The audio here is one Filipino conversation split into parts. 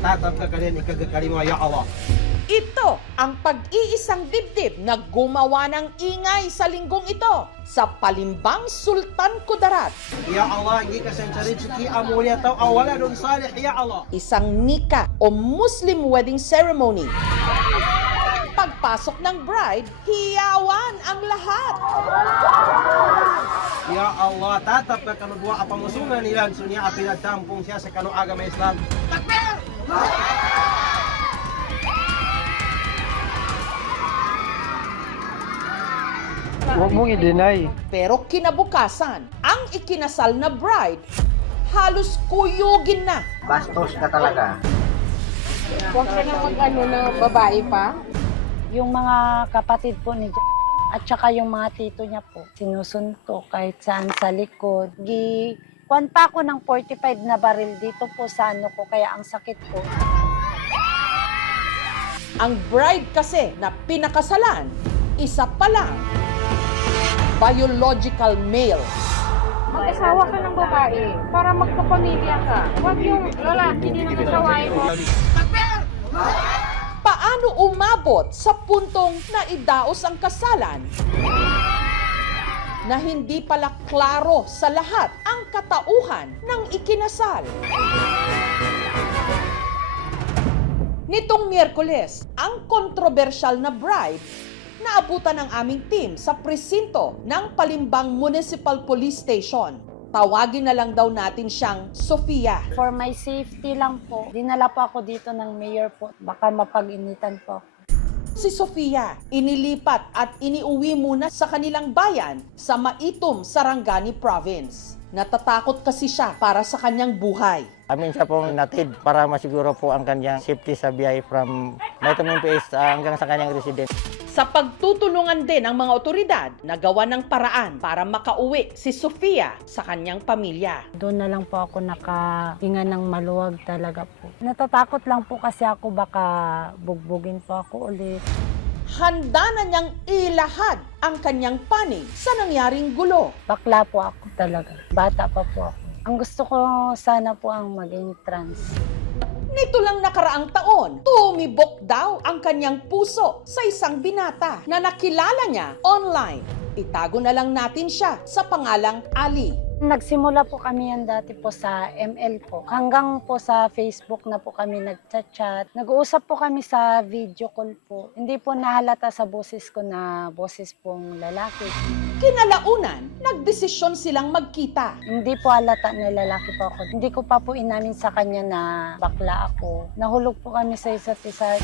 tatap ka kanin ikagakalimwa, Ya Allah. Ito ang pag-iisang dibdib na gumawa ng ingay sa linggong ito sa Palimbang Sultan Kudarat. Ya Allah, hindi ka sensarin siki amulia tau awala dun salih, Ya Allah. Isang nika o Muslim wedding ceremony. Pagpasok ng bride, hiyawan ang lahat. Ya Allah, tatap ka kanudwa apamusungan nilan sunya apinagtampong siya sa kanu agama Islam. Takbir! Huwag mong i-deny. Pero kinabukasan, ang ikinasal na bride, halos kuyugin na. Bastos ka talaga. Huwag ka na mag-ano na babae pa. Yung mga kapatid po ni at saka yung mga tito niya po, sinusuntok kahit saan sa likod. Kuwan pa ako ng 45 na baril dito po sa ano ko, kaya ang sakit po. Ang bride kasi na pinakasalan, isa pa lang, biological male. Mag-asawa ka ng babae para magkapamilya ka. Huwag yung lalaki din ang asawain mo. Paano umabot sa puntong naidaos ang kasalan na hindi pala klaro sa lahat ang katauhan ng ikinasal? Nitong Miyerkules, ang kontrobersyal na bride naabutan ng aming team sa presinto ng Palimbang Municipal Police Station. Tawagin na lang daw natin siyang Sofia. For my safety lang po, dinala po ako dito ng mayor po. Baka mapag-initan po ako. Si Sofia, inilipat at iniuwi muna sa kanilang bayan sa Maitum, Sarangani Province. Natatakot kasi siya para sa kanyang buhay. Amin siya pong natid para masiguro po ang kanyang safety sa biyahe from Maitum MPS hanggang sa kanyang residence. Sa pagtutulungan din ng mga otoridad, nagawa ng paraan para makauwi si Sofia sa kanyang pamilya. Doon na lang po ako nakahinga ng maluwag talaga po. Natatakot lang po kasi ako baka bugbugin po ako ulit. Handa na niyang ilahad ang kanyang panig sa nangyaring gulo. Bakla po ako talaga. Bata pa po ako. Ang gusto ko sana po ang maging trans. Nito lang nakaraang taon, tumibok daw ang kanyang puso sa isang binata na nakilala niya online. Itago na lang natin siya sa pangalang Ali. Nagsimula po kami yan dati po sa ML po. Hanggang po sa Facebook na po kami nagchat-chat. Nag-uusap po kami sa video call po. Hindi po nahalata sa boses ko na boses pong lalaki. Kinalaunan, nagdesisyon silang magkita. Hindi po halata na lalaki po ako. Hindi ko pa po inamin sa kanya na bakla ako. Nahulog po kami sa isa't isa.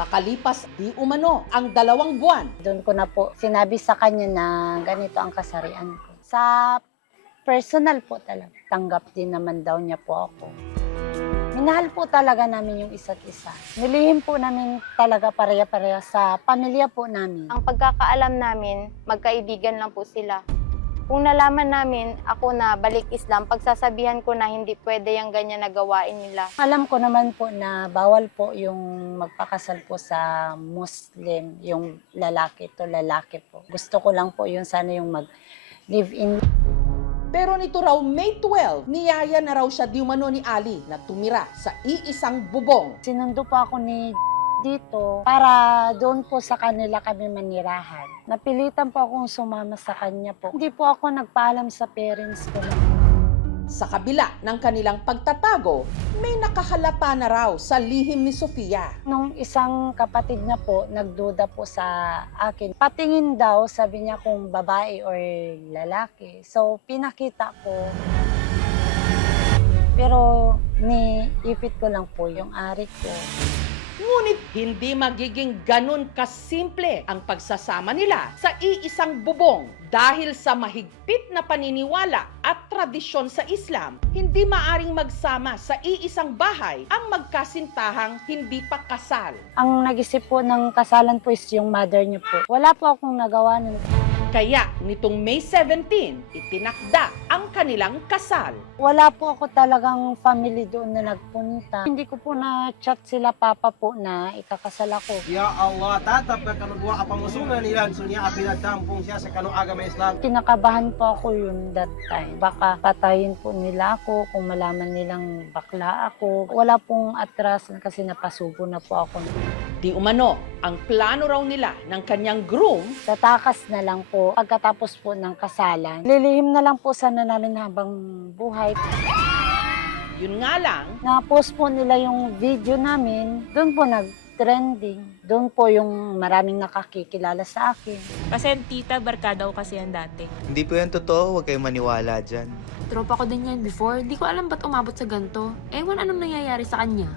Makalipas di umano ang 2 buwan. Doon ko na po sinabi sa kanya na ganito ang kasarian ko. Sa personal po talaga. Tanggap din naman daw niya po ako. Minahal po talaga namin yung isa't isa. Nilihim po namin talaga pareha-pareha sa pamilya po namin. Ang pagkakaalam namin, magkaibigan lang po sila. Kung nalaman namin ako na balik Islam, pagsasabihan ko na hindi pwede yung ganyan na gawain nila. Alam ko naman po na bawal po yung magpakasal po sa Muslim, yung lalaki to lalaki po. Gusto ko lang po yun sana yung mag-live-in. Pero nito raw May 12, niyaya na raw siya di umano ni Ali na tumira sa iisang bubong. Sinundo po ako ni dito para doon po sa kanila kami manirahan. Napilitan po akong sumama sa kanya po. Hindi po ako nagpaalam sa parents ko. Sa kabila ng kanilang pagtatago, may nakahalata na raw sa lihim ni Sofia. Nung isang kapatid na po, nagduda po sa akin. Patingin daw, sabi niya kung babae or lalaki. So, pinakita ko. Pero, niipit ko lang po yung ari ko. Ngunit hindi magiging ganun kasimple ang pagsasama nila sa iisang bubong. Dahil sa mahigpit na paniniwala at tradisyon sa Islam, hindi maaring magsama sa iisang bahay ang magkasintahang hindi pa kasal. Ang nag-isip po ng kasalan po is yung mother niyo po. Wala po akong nagawa nun. Kaya nitong May 17, itinakda ang kanilang kasal. Wala po ako talagang family doon na nagpunta. Hindi ko po na-chat sila papa po na ikakasal ako. Ya Allah, tatap ka kanudwa apamusungan nilan sunya apinagtampong siya sa kanong agama Islam. Kinakabahan po ako yun that time. Baka patayin po nila ako kung malaman nilang bakla ako. Wala pong atras kasi napasubo na po ako. Di umano, ang plano raw nila ng kanyang groom, Tatakas na lang po pagkatapos po ng kasalan. Lilihim na lang po sana namin habang buhay. yun nga lang, Na-post po nila yung video namin. Doon po nag-trending. Doon po yung maraming nakakikilala sa akin. Kasi tita, barkada ko kasi yan dati. Hindi po yan totoo, huwag kayong maniwala dyan. Tropa ko din yan before. Di ko alam ba't umabot sa ganito. Ewan anong nangyayari sa kanya.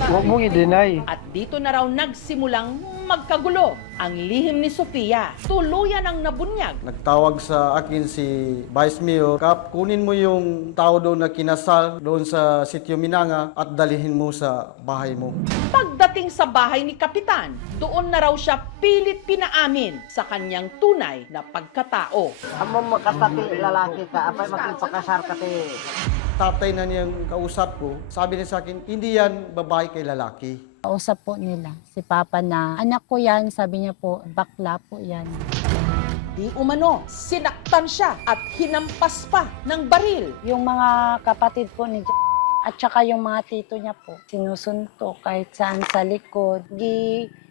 Huwag mong i-deny. at dito na raw nagsimulang magkagulo ang lihim ni Sofia. Tuluyan ang nabunyag. Nagtawag sa akin si Vice Mayor, Kap, kunin mo yung tao doon na kinasal doon sa Sitio Minanga at dalihin mo sa bahay mo. Pagdating sa bahay ni Kapitan, doon na raw siya pilit pinaamin sa kanyang tunay na pagkatao. Amo makasati lalaki ka, apay makipakasar ka te. Tatay na niyang kausap ko, sabi niya sa akin, hindi yan babae kay lalaki. Kausap po nila si Papa na, anak ko yan, sabi niya po, bakla po yan. Di umano, sinaktan siya at hinampas pa ng baril. Yung mga kapatid po ni at saka yung mga tito niya po, sinusuntok kahit saan sa likod.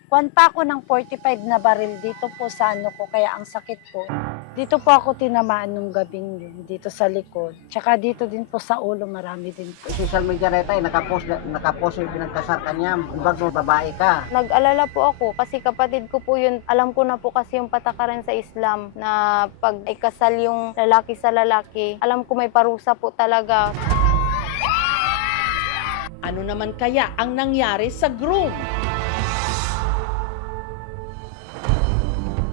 Kuwan pa ako ng 45 na baril dito po sa ano ko, kaya ang sakit po. Dito po ako tinamaan nung gabing yun, dito sa likod. Tsaka dito din po sa ulo, marami din po. Social media reta, nakapost yung pinagkasar kanya, ibag mo babae ka. Nag-alala po ako kasi kapatid ko po yun. Alam ko na po kasi yung patakaran sa Islam na pag ikasal yung lalaki sa lalaki, alam ko may parusa po talaga. Ano naman kaya ang nangyari sa groom?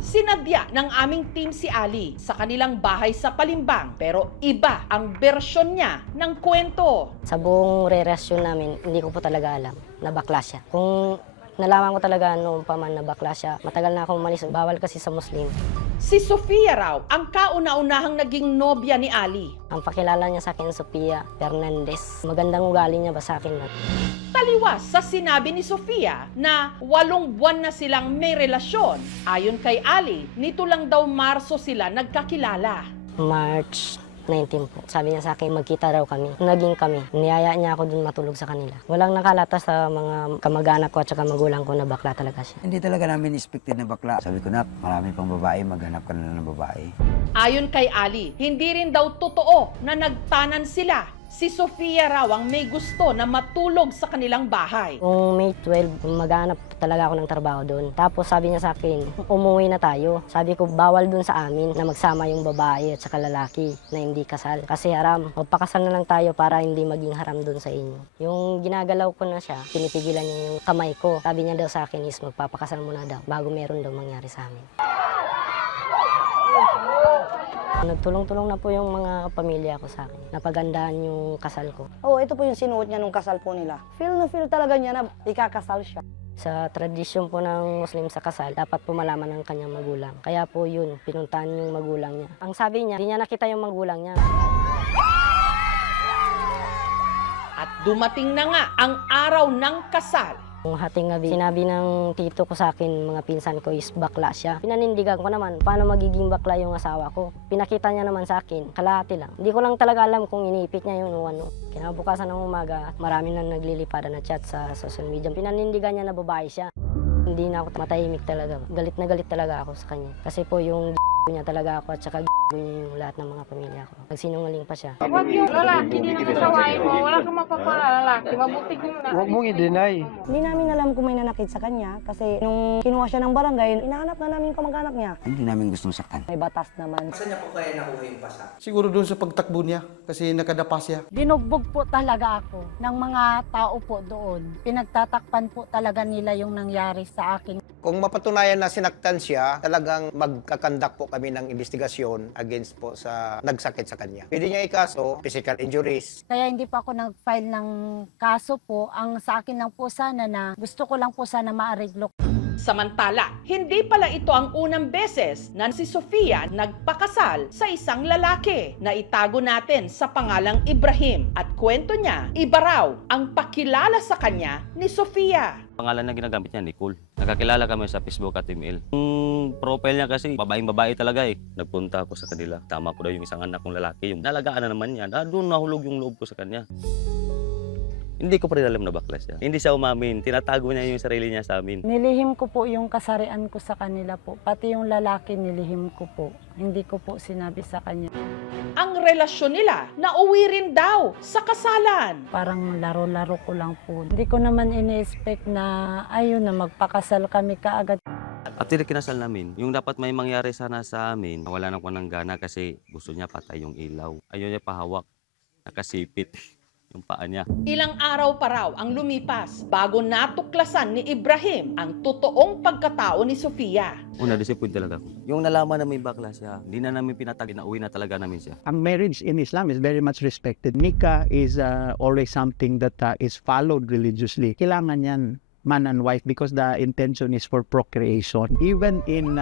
Sinadya ng aming team si Ali sa kanilang bahay sa Palimbang, pero iba ang bersyon niya ng kwento. Sa buong relasyon namin, hindi ko po talaga alam na bakla siya. Kung nalaman ko talaga noong pa man na bakla siya, matagal na akong umalis. Bawal kasi sa Muslim. Si Sofia raw ang kauna-unahang naging nobya ni Ali. Ang pakilala niya sa akin, Sofia Fernandez. Magandang ugali niya ba sa akin? Taliwas sa sinabi ni Sofia na 8 buwan na silang may relasyon. Ayon kay Ali, nito lang daw Marso sila nagkakilala. March 19 po. Sabi niya sa akin, magkita raw kami. Naging kami. Niyaya niya ako dun matulog sa kanila. Walang nakalata sa mga kamag-anak ko at saka magulang ko na bakla talaga siya. Hindi talaga namin expected na bakla. Sabi ko na, marami pang babae, maghanap ka na ng babae. Ayon kay Ali, hindi rin daw totoo na nagtanan sila. Si Sofia raw ang may gusto na matulog sa kanilang bahay. Kung May 12, maghanap talaga ako ng trabaho doon. Tapos sabi niya sa akin, umuwi na tayo. Sabi ko, bawal doon sa amin na magsama yung babae at saka lalaki na hindi kasal. Kasi haram. Magpakasal na lang tayo para hindi maging haram doon sa inyo. Yung ginagalaw ko na siya, pinipigilan niya yung kamay ko. Sabi niya daw sa akin is magpapakasal muna daw bago meron daw mangyari sa amin. Nagtulong-tulong na po yung mga pamilya ko sa akin. Napagandaan yung kasal ko. Oo, ito po yung sinuot niya nung kasal po nila. Feel na feel talaga niya na ikakasal siya. Sa tradisyon po ng Muslim sa kasal, dapat po malaman ng kanyang magulang. Kaya po yun, pinuntahan yung magulang niya. Ang sabi niya, hindi niya nakita yung magulang niya. At dumating na nga ang araw ng kasal. Yung hating gabi, sinabi ng tito ko sa akin, mga pinsan ko is bakla siya. Pinanindigan ko naman, paano magiging bakla yung asawa ko. Pinakita niya naman sa akin, kalahati lang. Hindi ko lang talaga alam kung iniipit niya yun o ano. Kinabukasan ng umaga, marami na naglilipada na chat sa social media. Pinanindigan niya na babae siya. Hindi na ako matahimik talaga. Galit na galit talaga ako sa kanya. Kasi po yung niya talaga ako at saka niya yung lahat ng mga pamilya ko. Nagsinungaling pa siya. Huwag yung lalaki, hindi naman sawain mo. Wala kang mapapala lalaki. Mabuti kung Huwag mong i-deny. Hindi namin alam kung may nanakit sa kanya kasi nung kinuha siya ng barangay, inahanap na namin yung kamag-anak niya. Hindi namin gustong saktan. May batas naman. Saan niya po kaya nakuha yung pasa? Siguro doon sa pagtakbo niya, kasi nakadapa siya. Binugbog po talaga ako ng mga tao po doon. Pinagtatakpan po talaga nila yung nangyari sa akin. Kung mapatunayan na sinaktan siya, talagang magkakandak po kami ng investigasyon against po sa nagsakit sa kanya. Pwede niya ikaso, physical injuries. Kaya hindi pa ako nag-file ng kaso po. Ang sa akin lang po sana na gusto ko lang po sana maareglo. Samantala, hindi pala ito ang unang beses na si Sofia nagpakasal sa isang lalaki na itago natin sa pangalang Ibrahim. At kwento niya, iba raw ang pakilala sa kanya ni Sofia. Pangalan na ginagamit niya, Nicole. Nakakilala kami sa Facebook at email. Yung profile niya kasi, babaeng-babae talaga eh. Nagpunta ako sa kanila. Tama ko daw yung isang anak kong lalaki. Yung nalagaan na naman niya. Doon nahulog yung loob ko sa kanya. Hindi ko pa rin alam na bakla siya. Hindi siya umamin. Tinatago niya yung sarili niya sa amin. Nilihim ko po yung kasarian ko sa kanila po. Pati yung lalaki nilihim ko po. Hindi ko po sinabi sa kanya. Ang relasyon nila nauwi rin daw sa kasalan. Parang laro-laro ko lang po. Hindi ko naman ini-expect na ayun na magpakasal kami kaagad. After kinasal namin, yung dapat may mangyari sana sa amin, wala na ko ng gana kasi gusto niya patay yung ilaw. Ayaw niya pahawak. Nakasipit yung paa niya. Ilang araw pa raw ang lumipas bago natuklasan ni Ibrahim ang totoong pagkatao ni Sofia. Una, disappoint talaga ako. Yung nalaman na may bakla siya, hindi na namin pinatag, nauwi na talaga namin siya. Ang marriage in Islam is very much respected. Nikah is always something that is followed religiously. Kailangan yan man and wife because the intention is for procreation. Even in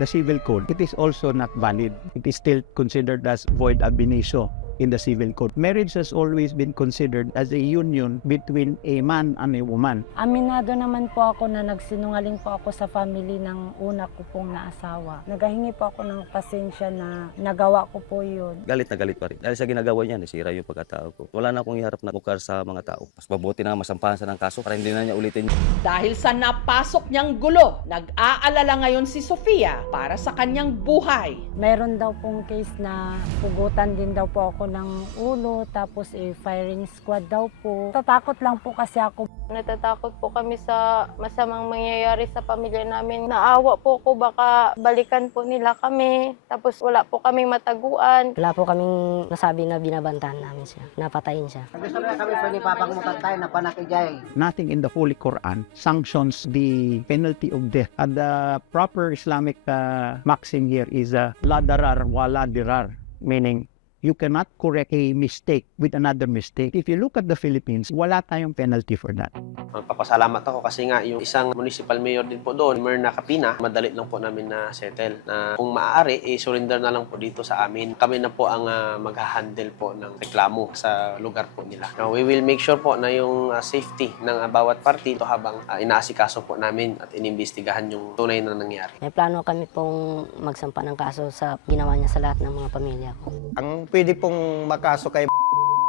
the civil code, it is also not valid. It is still considered as void ab initio in the civil code. Marriage has always been considered as a union between a man and a woman. Aminado naman po ako na nagsinungaling po ako sa family ng una ko pong naasawa. Nagahingi po ako ng pasensya na nagawa ko po yun. Galit na galit pa rin. Dahil sa ginagawa niya, nasira yung pagkatao ko. Wala na akong iharap na mukha sa mga tao. Mas mabuti na masampahan sa ng kaso para hindi na niya ulitin. Dahil sa napasok niyang gulo, nag-aalala ngayon si Sofia para sa kanyang buhay. Meron daw pong case na pugutan din daw po ako ng ulo, tapos firing squad daw po. Tatakot lang po kasi ako. Natatakot po kami sa masamang mangyayari sa pamilya namin. Naawa po ko, baka balikan po nila kami. Tapos wala po kaming mataguan. Wala po kaming nasabi na binabantahan namin siya. Napatayin siya. Nothing in the Holy Quran sanctions the penalty of death. And the proper Islamic maxim here is la darar wa la dirar, meaning you cannot correct a mistake with another mistake. If you look at the Philippines, wala tayong penalty for that. Magpapasalamat ako kasi nga yung isang municipal mayor din po doon, Myrna Capina, madali lang po namin na settle na kung maaari, surrender na lang po dito sa amin. Kami na po ang mag-handle po ng reklamo sa lugar po nila. Now, we will make sure po na yung safety ng bawat party ito habang inaasikaso po namin at inimbestigahan yung tunay na nangyari. May plano kami pong magsampa ng kaso sa ginawa niya sa lahat ng mga pamilya ko. Ang pwede pong makaso kay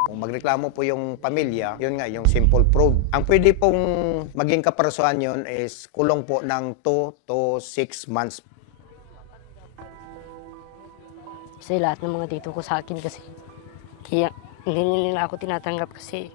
kung magreklamo po yung pamilya, yun nga, yung simple fraud. Ang pwede pong maging kaparasuhan yun is kulong po ng 2 to 6 months. Kasi lahat ng mga tito ko sa akin kasi kaya hindi nila ako tinatanggap kasi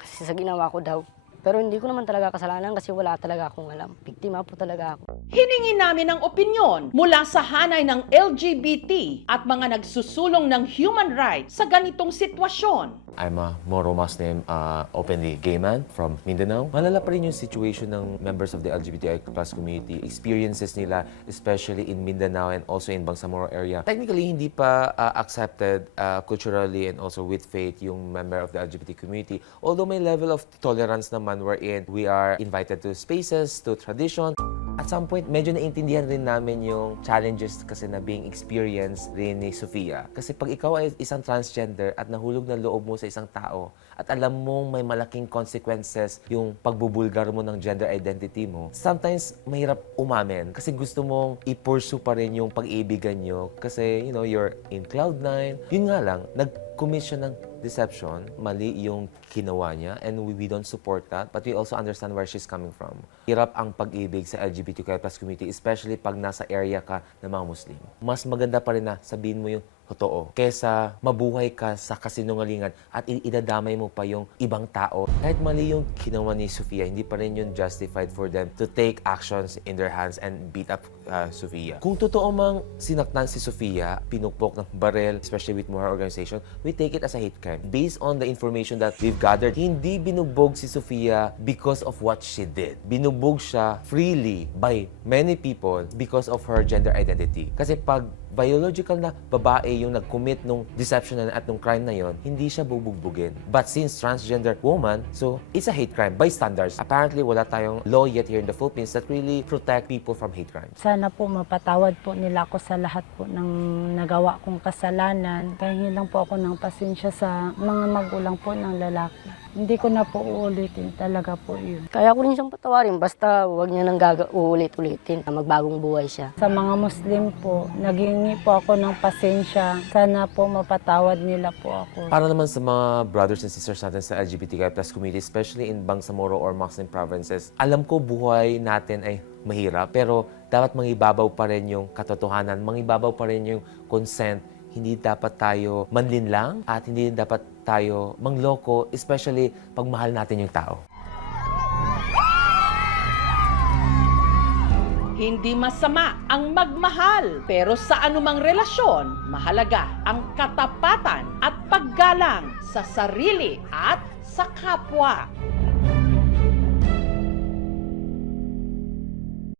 sa ginawa ko daw. Pero hindi ko naman talaga kasalanan kasi wala talaga akong alam. Biktima po talaga ako. Hiningi namin ang opinyon mula sa hanay ng LGBT at mga nagsusulong ng human rights sa ganitong sitwasyon. I'm a Moro Muslim, openly gay man from Mindanao. Malala pa rin yung situation ng members of the LGBTI plus community. Experiences nila, especially in Mindanao and also in Bangsamoro area. Technically, hindi pa accepted culturally and also with faith yung member of the LGBT community. Although may level of tolerance naman wherein we are invited to spaces, to tradition. At some point, medyo naintindihan rin namin yung challenges kasi na being experienced rin ni Sofia. Kasi pag ikaw ay isang transgender at nahulog na loob mo sa isang tao at alam mong may malaking consequences yung pagbubulgar mo ng gender identity mo, sometimes mahirap umamin kasi gusto mong i-pursue pa rin yung pag-ibigan nyo kasi, you know, you're in cloud 9. Yun nga lang, nag-commit siya ng deception, mali yung ginawa niya and we don't support that but we also understand where she's coming from. Hirap ang pag-ibig sa LGBTQ+ community especially pag nasa area ka ng mga Muslim. Mas maganda pa rin na sabihin mo yung totoo kesa mabuhay ka sa kasinungalingan at idadamay mo pa yung ibang tao. Kahit mali yung ginawa ni Sofia, hindi pa rin yun justified for them to take actions in their hands and beat up Sofia. Kung totoo mang sinaktan si Sofia, pinukpok ng barel, especially with Muhar Organization, we take it as a hate crime. Based on the information that we've gathered, hindi binugbog si Sofia because of what she did. Binugbog siya freely by many people because of her gender identity. Kasi pag biological na babae yung nag-commit nung deception at nung crime na yon, hindi siya bubugbugin. But since transgender woman, so it's a hate crime by standards. Apparently, wala tayong law yet here in the Philippines that really protect people from hate crimes. Sana po mapatawad po nila ako sa lahat po ng nagawa kong kasalanan. Pahingi lang po ako ng pasensya sa mga magulang po ng lalaki. Hindi ko na po uulitin talaga po yun. Kaya ko rin siyang patawarin, basta huwag niya nang uulit-ulitin. Magbagong buhay siya. Sa mga Muslim po, naghingi po ako ng pasensya. Sana po mapatawad nila po ako. Para naman sa mga brothers and sisters natin sa LGBTQI+ community, especially in Bangsamoro or Muslim provinces, alam ko buhay natin ay mahirap, pero dapat mangibabaw pa rin yung katotohanan, mangibabaw pa rin yung consent. Hindi dapat tayo manlinlang at hindi dapat tayo mangloko, especially pag mahal natin yung tao. Hindi masama ang magmahal, pero sa anumang relasyon, mahalaga ang katapatan at paggalang sa sarili at sa kapwa.